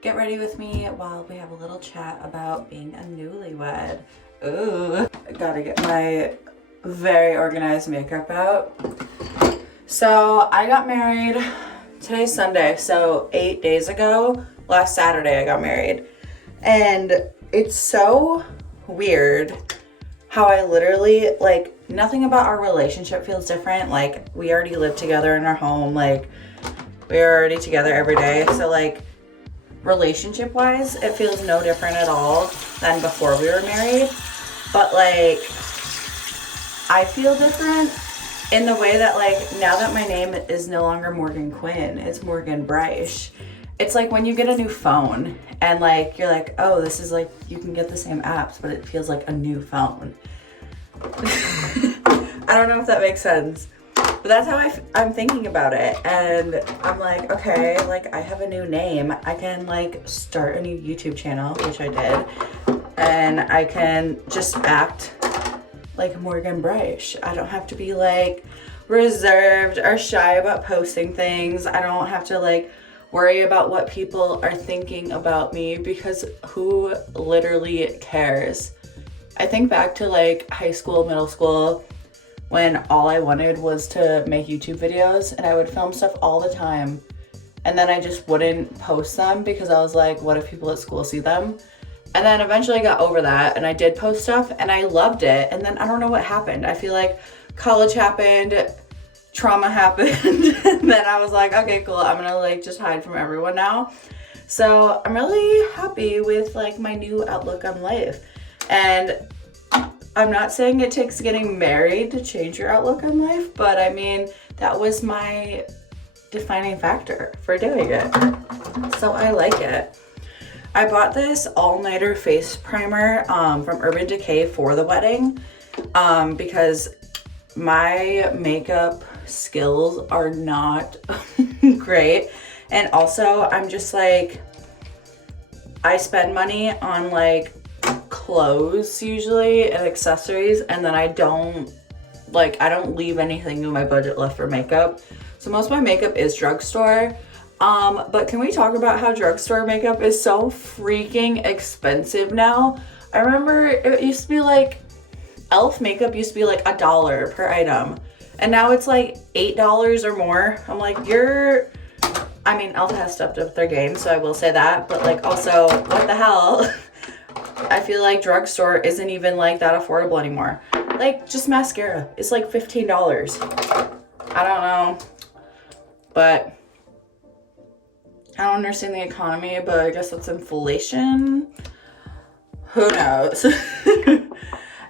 Get ready with me while we have a little chat about being a newlywed. Ooh, I gotta get my very organized makeup out. So I got married, today's Sunday, so 8 days ago, last Saturday I got married. And it's so weird how I literally, like, nothing about our relationship feels different. Like, we already live together in our home, like, we're already together every day. So, like, relationship wise, it feels no different at all than before we were married. But, like, I feel different in the way that, like, now that my name is no longer Morgan Quinn, it's Morgan Bryce. It's like when you get a new phone and, like, you're like, oh, this is like, you can get the same apps, but it feels like a new phone. I don't know if that makes sense, but that's how I'm thinking about it. And I'm like, okay, like, I have a new name. I can, like, start a new YouTube channel, which I did, and I can just act like Morgan Bryce. I don't have to be, like, reserved or shy about posting things. I don't have to, like, worry about what people are thinking about me, because who literally cares? I think back to, like, high school, middle school, when all I wanted was to make YouTube videos, and I would film stuff all the time, and then I just wouldn't post them because I was like, what if people at school see them? And then eventually I got over that, and I did post stuff, and I loved it. And then I don't know what happened. I feel like college happened, trauma happened, and then I was like, okay, cool, I'm gonna, like, just hide from everyone now. So I'm really happy with, like, my new outlook on life. And I'm not saying it takes getting married to change your outlook on life, but I mean, that was my defining factor for doing it. So I like it. I bought this all-nighter face primer from Urban Decay for the wedding because my makeup skills are not great. And also, I'm just like, I spend money on, like, clothes usually and accessories, and then I don't leave anything in my budget left for makeup. So most of my makeup is drugstore. But can we talk about how drugstore makeup is so freaking expensive now? I remember it used to be like, e.l.f. makeup used to be like $1 per item, and now it's like $8 or more. I'm like, I mean, e.l.f. has stepped up their game, so I will say that, but, like, also, what the hell? I feel like drugstore isn't even, like, that affordable anymore. Like, just mascara is like $15. I don't know, but I don't understand the economy, but I guess that's inflation. Who knows?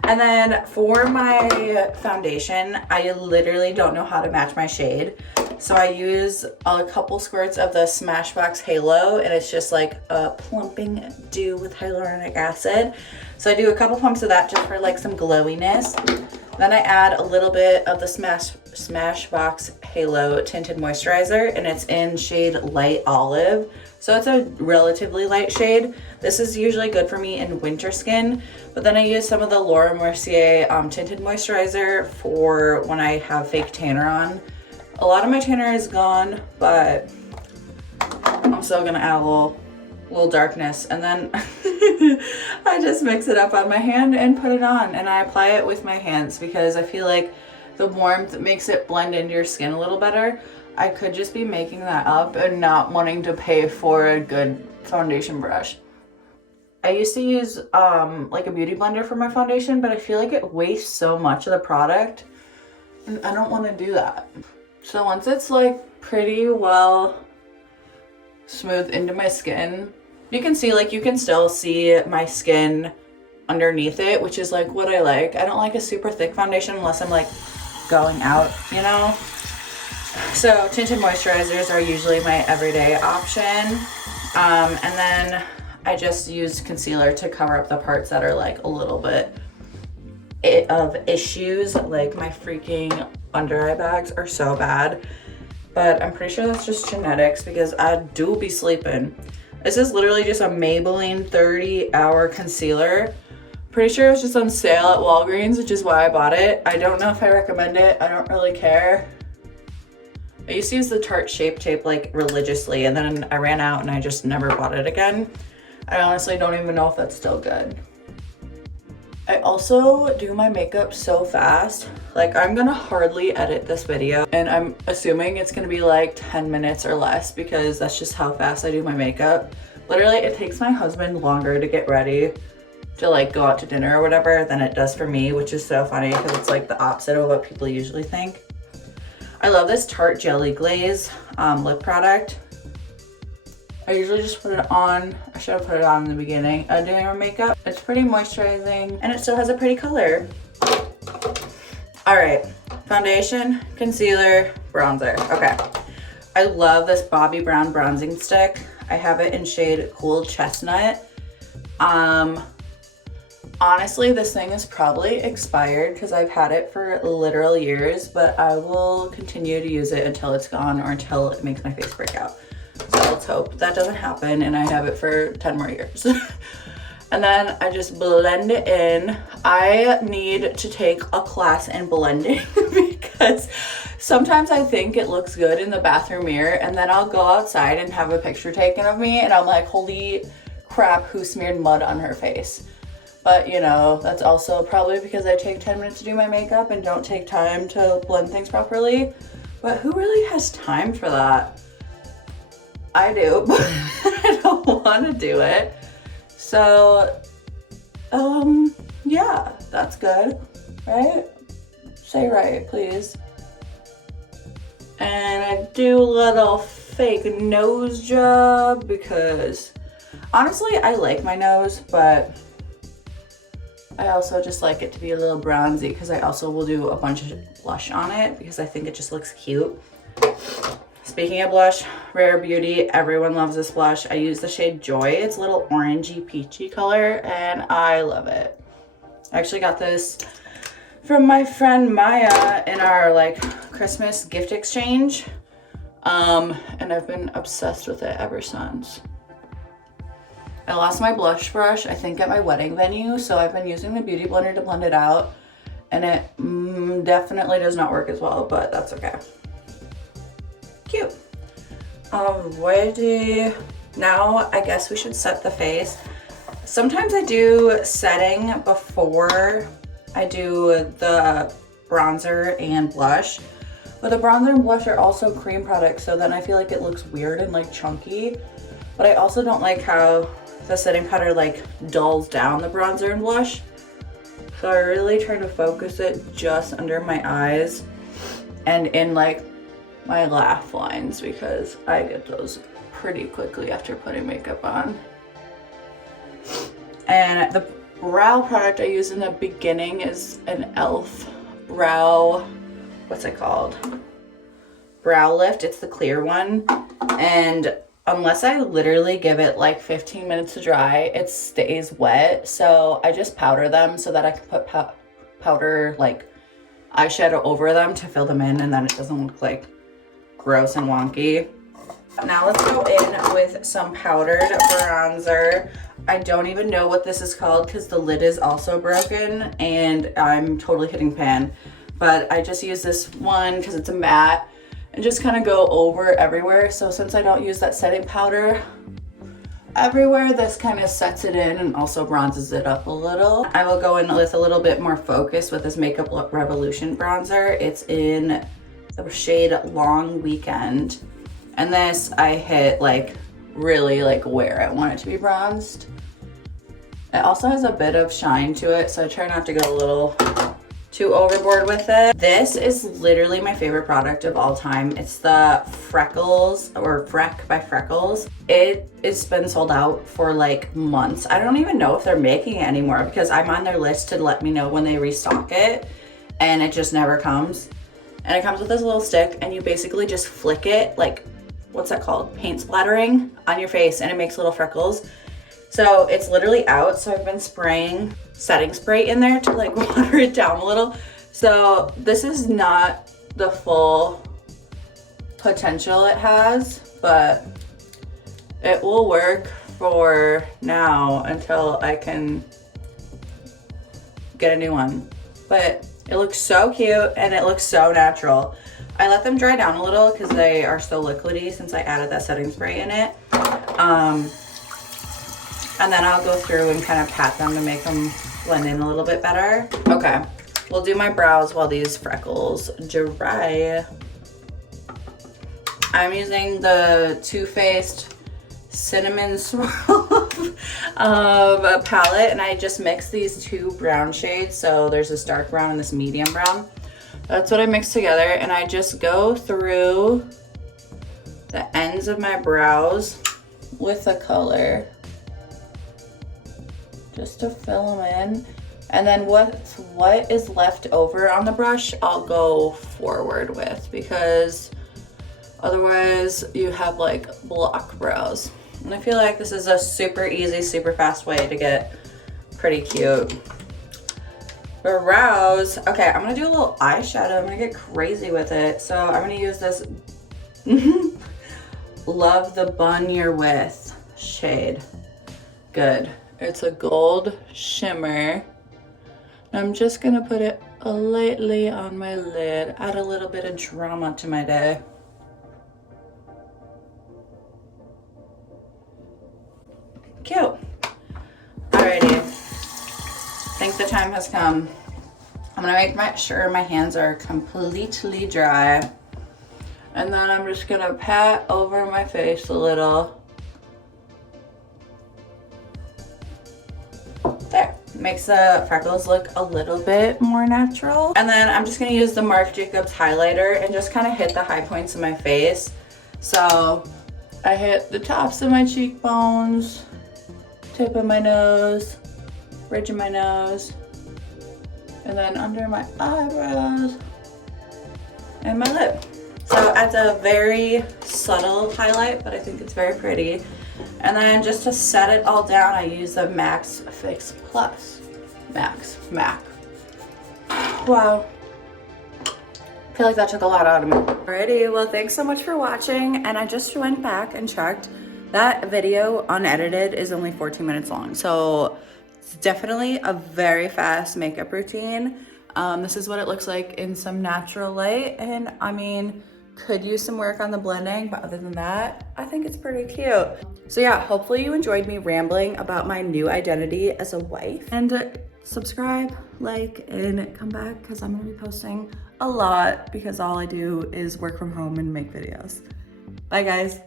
And then for my foundation, I literally don't know how to match my shade. So I use a couple squirts of the Smashbox Halo, and it's just like a plumping dew with hyaluronic acid. So I do a couple pumps of that just for, like, some glowiness. Then I add a little bit of the Smashbox Halo Tinted Moisturizer, and it's in shade Light Olive. So it's a relatively light shade. This is usually good for me in winter skin, but then I use some of the Laura Mercier Tinted Moisturizer for when I have fake tanner on. A lot of my tanner is gone, but I'm still gonna add a little darkness, and then I just mix it up on my hand and put it on, and I apply it with my hands because I feel like the warmth makes it blend into your skin a little better. I could just be making that up and not wanting to pay for a good foundation brush. I used to use like a beauty blender for my foundation, but I feel like it wastes so much of the product, and I don't want to do that. So once it's, like, pretty well smoothed into my skin, you can see, like, you can still see my skin underneath it, which is, like, what I like. I don't like a super thick foundation unless I'm, like, going out, you know? So tinted moisturizers are usually my everyday option. And then I just use concealer to cover up the parts that are, like, a little bit of issues. Like, my freaking under eye bags are so bad, but I'm pretty sure that's just genetics because I do be sleeping. This is literally just a Maybelline 30-hour concealer. Pretty sure it was just on sale at Walgreens, which is why I bought it. I don't know if I recommend it. I don't really care. I used to use the Tarte Shape Tape like religiously, and then I ran out and I just never bought it again. I honestly don't even know if that's still good. I also do my makeup so fast. Like, I'm gonna hardly edit this video, and I'm assuming it's gonna be like 10 minutes or less because that's just how fast I do my makeup. Literally, it takes my husband longer to get ready to like go out to dinner or whatever than it does for me, which is so funny because it's like the opposite of what people usually think. I love this tarte-jelly glaze lip product. I usually just put it on. I should have put it on in the beginning of doing my makeup. It's pretty moisturizing and it still has a pretty color. All right, foundation, concealer, bronzer. Okay, I love this Bobbi Brown bronzing stick. I have it in shade Cool Chestnut. Honestly, this thing is probably expired because I've had it for literal years, but I will continue to use it until it's gone or until it makes my face break out. So let's hope that doesn't happen and I have it for 10 more years. And then I just blend it in. I need to take a class in blending because sometimes I think it looks good in the bathroom mirror and then I'll go outside and have a picture taken of me and I'm like, holy crap, who smeared mud on her face? But you know, that's also probably because I take 10 minutes to do my makeup and don't take time to blend things properly. But who really has time for that? I do, but I don't want to do it. So, yeah, that's good, right? Say right, please. And I do a little fake nose job because honestly, I like my nose, but I also just like it to be a little bronzy because I also will do a bunch of blush on it because I think it just looks cute. Speaking of blush, Rare Beauty, everyone loves this blush. I use the shade Joy. It's a little orangey peachy color and I love it. I actually got this from my friend Maya in our like Christmas gift exchange. And I've been obsessed with it ever since. I lost my blush brush, I think at my wedding venue, so I've been using the Beauty Blender to blend it out, and it definitely does not work as well, but that's okay. Cute. Alrighty, now I guess we should set the face. Sometimes I do setting before I do the bronzer and blush, but the bronzer and blush are also cream products, so then I feel like it looks weird and like chunky, but I also don't like how the setting powder like dulls down the bronzer and blush. So I really try to focus it just under my eyes and in like my laugh lines because I get those pretty quickly after putting makeup on. And the brow product I use in the beginning is an e.l.f. brow, what's it called? Brow lift. It's the clear one. And unless I literally give it like 15 minutes to dry, it stays wet. So I just powder them so that I can put powder like eyeshadow over them to fill them in and then it doesn't look like gross and wonky. Now let's go in with some powdered bronzer. I don't even know what this is called because the lid is also broken and I'm totally hitting pan. But I just use this one because it's a matte and just kind of go over everywhere. So since I don't use that setting powder everywhere, this kind of sets it in and also bronzes it up a little. I will go in with a little bit more focus with this Makeup Revolution bronzer. It's in the shade Long Weekend. And this I hit like really like where I want it to be bronzed. It also has a bit of shine to it, so I try not to go a little too overboard with it. This is literally my favorite product of all time. It's the Freckles or Freck by Freckles. It's been sold out for like months. I don't even know if they're making it anymore because I'm on their list to let me know when they restock it and it just never comes. And it comes with this little stick and you basically just flick it like, what's that called? Paint splattering on your face and it makes little freckles. So it's literally out. So I've been spraying setting spray in there to like water it down a little. So this is not the full potential it has, but it will work for now until I can get a new one. But it looks so cute and it looks so natural. I let them dry down a little because they are still liquidy since I added that setting spray in it. And then I'll go through and kind of pat them to make them blend in a little bit better. Okay, we'll do my brows while these freckles dry. I'm using the Too Faced Cinnamon Swirl palette, and I just mixed these two brown shades. So there's this dark brown and this medium brown. That's what I mixed together, and I just go through the ends of my brows with the color just to fill them in. And then what is left over on the brush, I'll go forward with, because otherwise you have like block brows. And I feel like this is a super easy, super fast way to get pretty cute brows. Okay, I'm gonna do a little eyeshadow. I'm gonna get crazy with it. So I'm gonna use this Love the Bun You're With shade. Good. It's a gold shimmer. I'm just gonna put it lightly on my lid, add a little bit of drama to my day. Cute. Alrighty. I think the time has come. I'm gonna make sure my hands are completely dry. And then I'm just gonna pat over my face a little. There. Makes the freckles look a little bit more natural. And then I'm just gonna use the Marc Jacobs highlighter and just kind of hit the high points of my face. So I hit the tops of my cheekbones, tip of my nose, bridge of my nose, and then under my eyebrows and my lip. So it's a very subtle highlight, but I think it's very pretty. And then just to set it all down, I use the MAC Fix Plus. MAC. Wow. I feel like that took a lot out of me. Alrighty, well, thanks so much for watching. And I just went back and checked. That video, unedited, is only 14 minutes long. So it's definitely a very fast makeup routine. This is what it looks like in some natural light. And I mean, could use some work on the blending, but other than that, I think it's pretty cute. So yeah, hopefully you enjoyed me rambling about my new identity as a wife. And subscribe, like, and come back, because I'm gonna be posting a lot because all I do is work from home and make videos. Bye guys.